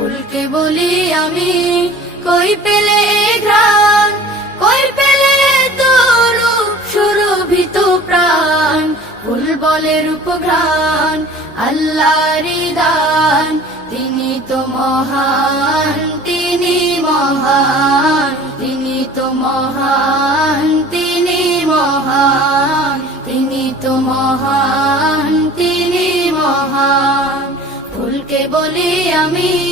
ফুলকে বলি আমি, কই পেলে ঘ্রাণ, কই পেলে তোর সুরভিত প্রাণ। ফুল বলে রূপঘ্রাণ, আল্লাহরই দান, তিনি তো মহান, তিনি মহান, তিনি তো মহান, তিনি মহান, তিনি তো মহান, তিনি মহান। ফুলকে বলি আমি,